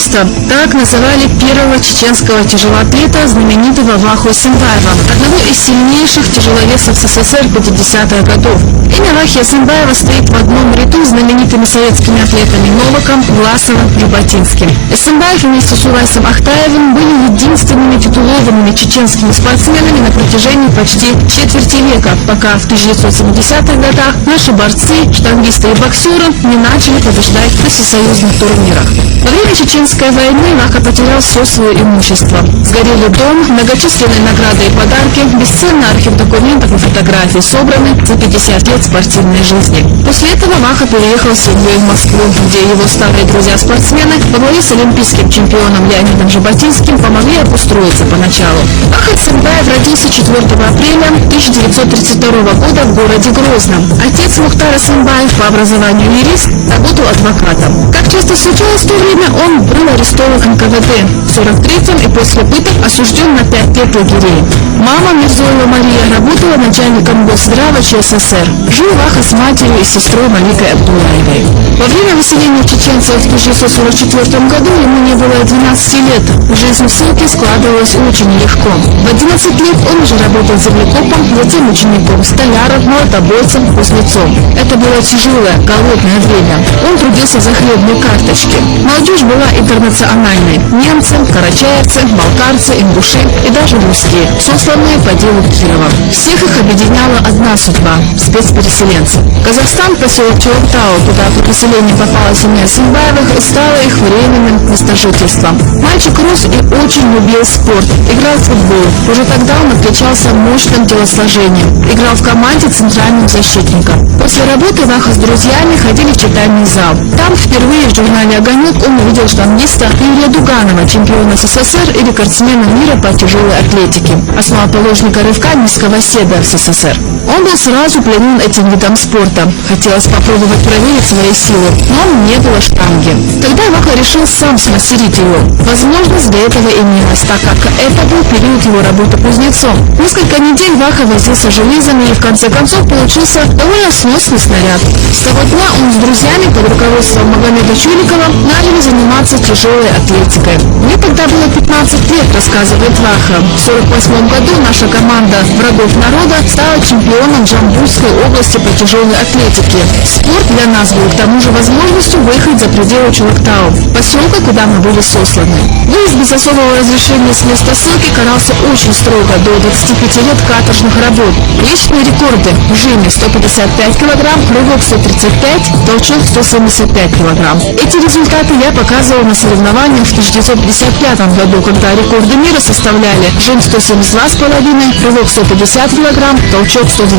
просто. Так называли первого чеченского тяжелоатлета, знаменитого Ваху Эсенбаева, одного из сильнейших тяжеловесов СССР 50-х годов. Имя Вахи Эсенбаева стоит в одном ряду с знаменитыми советскими атлетами Новаком, Власовым, Жаботинским. Эсенбаев вместе с Увайсом Ахтаевым были единственными титулованными чеченскими спортсменами на протяжении почти четверти века, пока в 1970-х годах наши борцы, штангисты и боксеры не начали побеждать на всесоюзных турнирах. Во время Чеченской войны Ваха потерял все свое имущество. Сгорели дом, многочисленные награды и подарки, бесценный архив документов и фотографий собраны за 50 лет спортивной жизни. После этого Ваха переехал с семьей в Москву, где его старые друзья-спортсмены во главе с олимпийским чемпионом Леонидом Жаботинским помогли обустроиться поначалу. Ваха Эсенбаев родился 4 апреля 1932 года в городе Грозном. Отец Мухтар Эсенбаев по образованию юрист, работал адвокатом. Как часто случалось в то время, он был арестован НКВД. В 1943-м и после пыток осужден на 5 лет лагерей. Мама Мирзоева Мария работала начальником Госздрава ЧССР. Жил Ваха с матерью и сестрой Маликой Абдуллаевой. Во время выселения чеченцев в 1944 году ему не было 12 лет. Жизнь в ссылке складывалась очень легко. В 11 лет он уже работал землекопом, затем учеником, столяром, молотобойцем, кузнецом. Это было тяжелое, голодное время. Он трудился за хлебные карточки. Молодежь была интернациональной. Немцы, карачаевцы, балкарцы, ингуши и даже русские, сосланные по делу Кирова. Всех их объединяла одна судьба – спецпереселенцы. Казахстан, поселок Чолоктау, куда по переселению попала семья Эсенбаевых, стала их временным местожительством. Мальчик рос и очень любил спорт. Играл в футбол. Уже тогда он отличался мощным телосложением. Играл в команде центральным защитником. После работы Ваха с друзьями ходили в читальный зал. Там впервые в журнале «Огонек» он увидел штангиста Юрия Дуганова, чемпиона СССР и рекордсмена мира по тяжелой атлетике, основоположника рывка низкого седа в СССР. Он был сразу пленен этим видом спорта. Хотелось попробовать проверить свои силы, но не было штанги. Тогда Ваха решил сам смастерить его. Возможность для этого имелась, так как это был период его работы кузнецом. Несколько недель Ваха возился железами и в конце концов получился довольно сносный снаряд. С того дня он с друзьями под руководством Магомеда Чуликова начали заниматься тяжелой атлетикой. Мне тогда было 15 лет, рассказывает Ваха. В 1948 году наша команда «Врагов народа» стала чемпионом Джамбульской области по тяжелой атлетике. Спорт для нас был к тому же возможностью выехать за пределы Чолоктау, поселка, куда мы были сосланы. Выезд без особого разрешения с места ссылки карался очень строго, до 25 лет каторжных работ. Личные рекорды: в жиме 155 кг, рывок 135, толчок 175 кг. Эти результаты я показывал на соревнованиях в 1955 году, когда рекорды мира составляли жим 172,5, рывок 150 кг, толчок 190.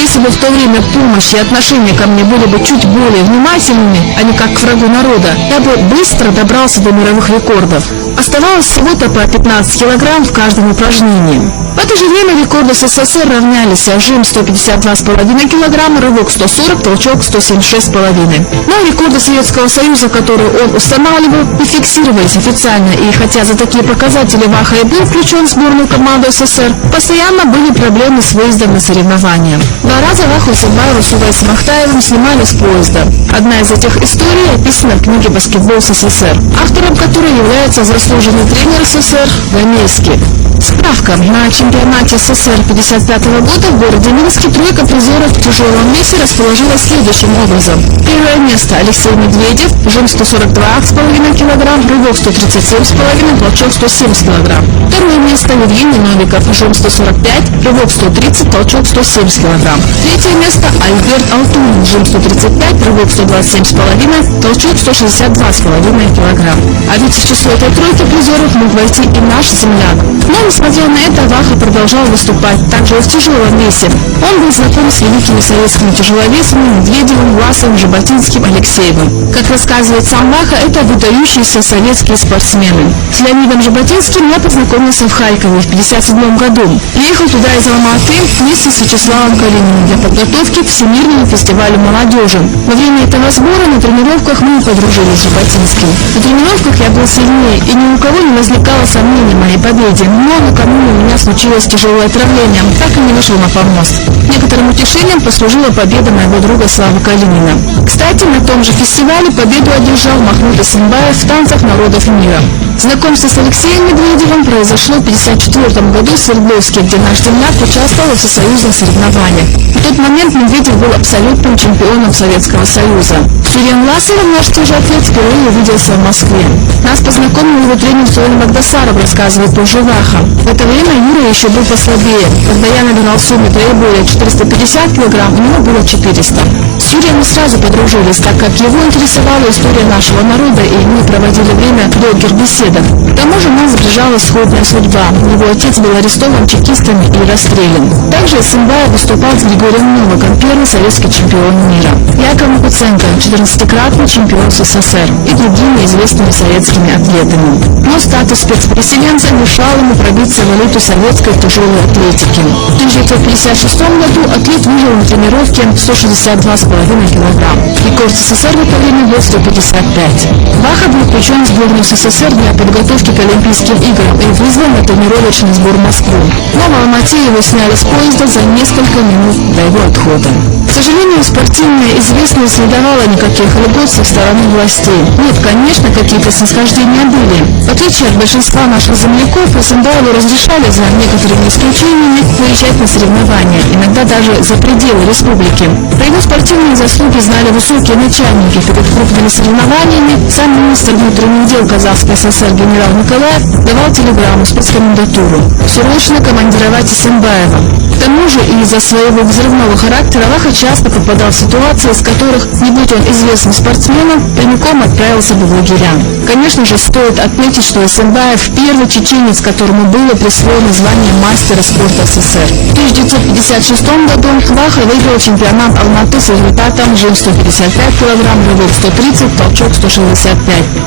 Если бы в то время помощь и отношения ко мне были бы чуть более внимательными, а не как к врагу народа, я бы быстро добрался до мировых рекордов. Оставалось всего-то по 15 кг в каждом упражнении. В это же время рекорды СССР равнялись: жим 152,5 кг, рывок 140, толчок 176,5. Но рекорды Советского Союза, которые он устанавливал, не фиксировались официально, и хотя за такие показатели Ваха и был включен в сборную команду СССР, постоянно были проблемы с выездом на соревнования. 2 раза Ваху Эсенбаева с Увайсом Ахтаевым снимали с поезда. Одна из этих историй описана в книге «Баскетбол СССР», автором которой является заслуженный тренер СССР Гомельский. Справка. На чемпионате СССР 1955 года в городе Минске тройка призеров в тяжелом весе расположилась следующим образом. Первое место – Алексей Медведев, жим 142,5 кг, рывок 137,5, толчок 170 кг. Второе место – Евгений Новиков, жим 145, рывок 130, толчок 170 кг. Третье место – Альберт Алтунин, жим 135, рывок 127,5, толчок 162,5 кг. А ведь в число этой тройки призеров мог войти и наш земляк. Но, несмотря на это, Ваха продолжал выступать также и в тяжелом весе. Он был знаком с великими советскими тяжеловесами Медведевым, Власовым, Жаботинским, Алексеевым. Как рассказывает сам Ваха, это выдающиеся советские спортсмены. С Леонидом Жаботинским я познакомился в Харькове в 1957 году. Приехал туда из Алматы вместе с Вячеславом Калининым для подготовки к Всемирному фестивалю молодежи. Во время этого сбора на тренировках мы подружились с Жаботинским. На тренировках я был сильнее, и ни у кого не возникало сомнений в моей победе. Но накануне у меня случилось тяжелое отравление, так и не вышел на помост. Некоторым Утешением послужила победа моего друга Славы Калинина. Кстати, на том же фестивале победу одержал Махмуд Эсенбаев в танцах народов мира. Знакомство с Алексеем Медведевым произошло в 1954 году в Свердловске, где наш земляк участвовал в всесоюзных соревнованиях. В тот момент Медведев был абсолютным чемпионом Советского Союза. С Юрием Ласовым наш тяжелоатлет впервые увиделся в Москве. Нас познакомил его тренер Суэль Магдасаров, рассказывает позже Ваха. В это время Юра еще был послабее. Когда я набирал в сумме более 450 килограмм, у него было 400. С Юрием мы сразу подружились, так как его интересовала история нашего народа, и мы проводили время в долгих беседах. К тому же нас сближала сходная судьба. Его отец был арестован чекистами и расстрелян. Также Эсенбаев выступал с Григорием Новаком, первый советский чемпион мира. Яков Макуценко, 14-кратный чемпион СССР, и другими известными советскими атлетами. Но статус спецпереселенца мешал ему пробиться в элиту советской тяжелой атлетики. В 1956 году атлет выжил на тренировке 162,5 килограмм. Рекорд СССР в это время был 155. Ваха был включен в сборную СССР для подготовки к Олимпийским играм и вызвал на тренировочный сбор в Москву. Но в Алмате его сняли с поезда за несколько минут до его отхода. К сожалению, спортивная известность не давала никаких льгот со стороны властей. Нет, конечно, какие-то снисхождения были. В отличие от большинства наших земляков, Эсенбаеву разрешали за некоторыми исключениями выезжать на соревнования, иногда даже за пределы республики. Про его спортивные заслуги знали высокие начальники. Перед крупными соревнованиями сам министр внутренних дел Казахской ССР генерал Николаев давал телеграмму спецкомендатуру срочно командировать Эсенбаева. К тому же и из-за своего взрывного характера Ваха часто попадал в ситуации, из которых, не будь он известным спортсменом, прямиком отправился бы в лагеря. Конечно же, стоит отметить, что Эсенбаев первый чеченец, которому было присвоено звание мастера спорта СССР. В 1956 году Ваха выиграл чемпионат Алматы с результатом жим 155 килограмм, рывок 130, толчок 165.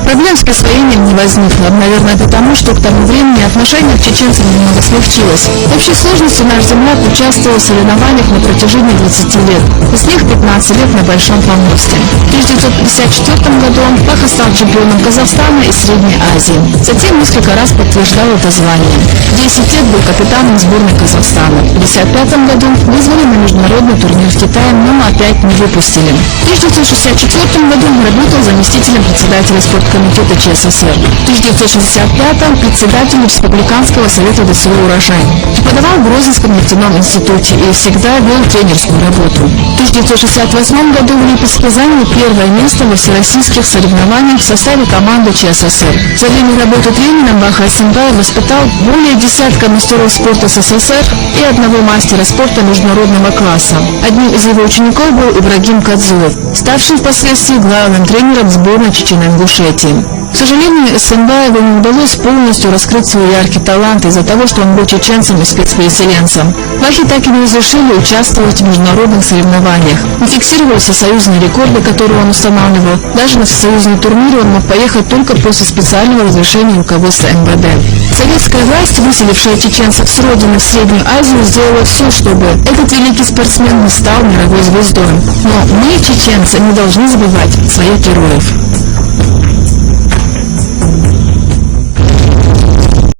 Проблем с присвоением не возникло, наверное, потому что к тому времени отношение к чеченцам немного смягчилось. В общей сложности наш земляк участвовал в соревнованиях на протяжении 20 лет, из них 15 лет на Большом помосте. В 1954 году Ваха стал чемпионом Казахстана и Средней Азии. Затем несколько раз подтверждал это звание. 10 лет был капитаном сборной Казахстана. В 1955 году вызвали на международный турнир в Китае, но опять не выпустили. В 1964 году работал заместителем председателя спорткомитета ЧССР. В 1965 председателем Республиканского совета ДСО «Урожай». Преподавал в Грозненском нефтяном институте и всегда вел тренерскую работу. В 1968 году в Липецке занял первое место во всероссийских соревнованиях в составе команды ЧССР. За время работы тренером Ваха Эсенбаев воспитал более десятка мастеров спорта СССР и одного мастера спорта международного класса. Одним из его учеников был Ибрагим Кадзуев, ставший впоследствии главным тренером сборной Чечено-Ингушетии. К сожалению, Эсенбаеву не удалось полностью раскрыть свой яркий талант из-за того, что он был чеченцем и спецпереселенцем. Вахе так и не разрешили участвовать в международных соревнованиях. Не фиксировались союзные рекорды, которые он устанавливал. Даже на всесоюзные турниры он мог поехать только после специального разрешения руководства МВД. Советская власть, выселившая чеченцев с родины в Среднюю Азию, сделала все, чтобы этот великий спортсмен не стал мировой звездой. Но мы, чеченцы, не должны забывать своих героев.